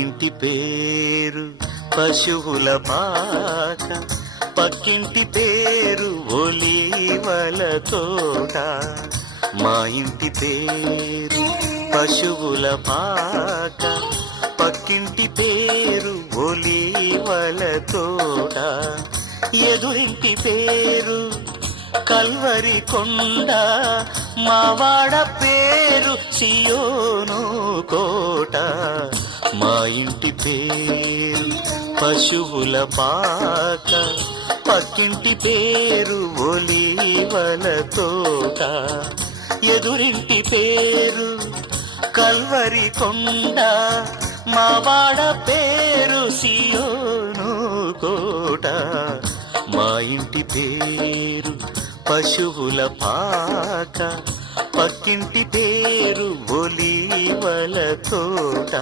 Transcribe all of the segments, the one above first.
ఇంటి పేరు పశువుల పాక, పక్కింటి పేరు ఒలీవల తోట. మా ఇంటి పేరు పశువుల పాక, పక్కింటి పేరు ఒలీవల తోట. ఎదురింటి పేరు కల్వరి కొండ, మావాడ పేరు సియోను కోట. మా ఇంటి పేరు పశువుల పాక, పక్కింటి పేరు ఒలీవల తోట. ఎదురింటి పేరు కల్వరి కొండ, మావాడ పేరు సియోను కోట. మా ఇంటి పేరు పశువుల పాక, పక్కింటి పేరు ఒలీవల తోట.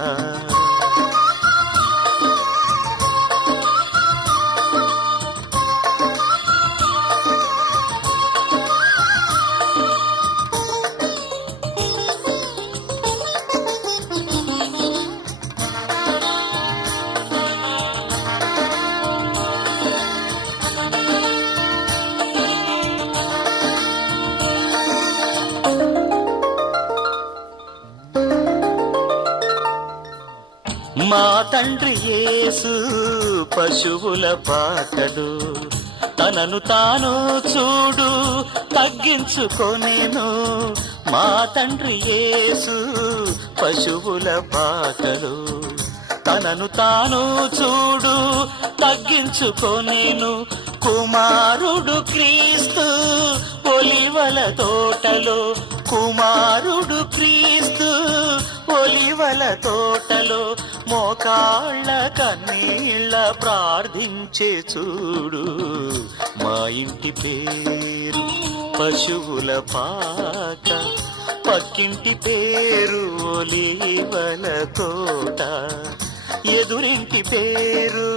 మా తండ్రి యేసు పశువుల పాకడు, తనను తాను చూడు తగ్గించుకొనెను. మా తండ్రి యేసు పశువుల పాకడు, తనను తాను చూడు తగ్గించుకొనెను. కుమారుడు క్రీస్తు ఒలీవల తోటలో, కుమారుడు క్రీస్తు ఒలీవల తోటలో. మోకాళ్ళ కన్నీళ్ళ ప్రార్థించే చూడు. మా ఇంటి పేరు పశువుల పాక, పక్కింటి పేరు ఒలీవల తోట. ఎదురింటి పేరు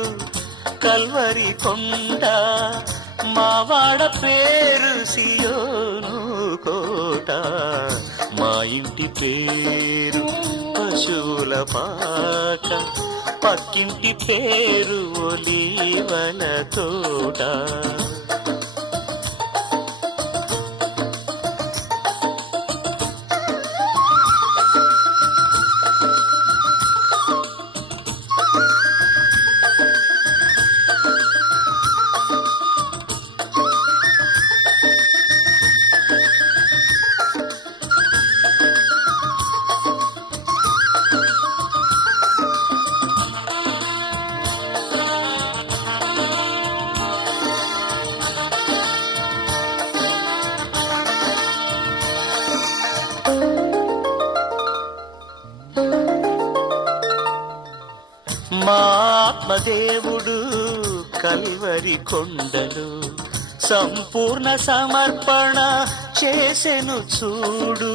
కల్వరి కొండ, మావాడ పేరు సియోను కోట. మా ఇంటి పేరు పశువుల పాక, పక్కింటి పేరు ఒలీవల తోట. మా ఆత్మదేవుడు కల్వరి కొండలు సంపూర్ణ సమర్పణ చేసెను చూడు.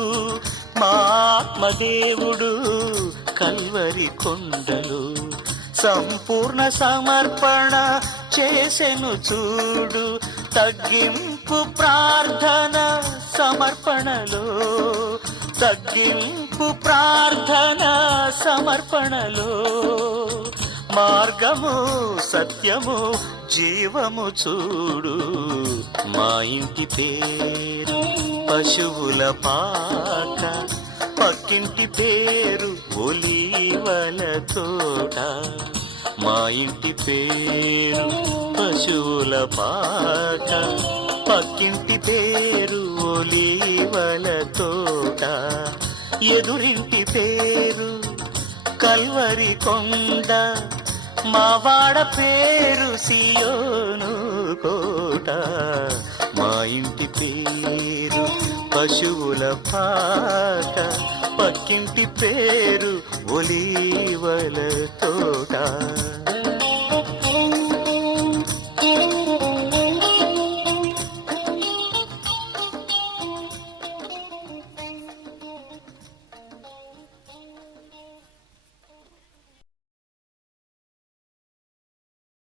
మా ఆత్మదేవుడు కల్వరి కొండలు సంపూర్ణ సమర్పణ చేసెను చూడు. తగ్గింపు ప్రార్థన సమర్పణలో, తగ్గింపు ప్రార్థన సమర్పణలో. మార్గము సత్యము జీవము చూడు. మా ఇంటి పేరు పశువుల పాక, పక్కింటి పేరు ఒలీవల తోట. మా ఇంటి పేరు పశువుల పాక, పక్కింటి పేరు ఒలీవల తోట. ఎదురింటి పేరు కల్వరి కొండ, మావాడ పేరు సియోను కోట. మా ఇంటి పేరు పశువుల పాక, పక్కింటి పేరు ఒలీవల తోట.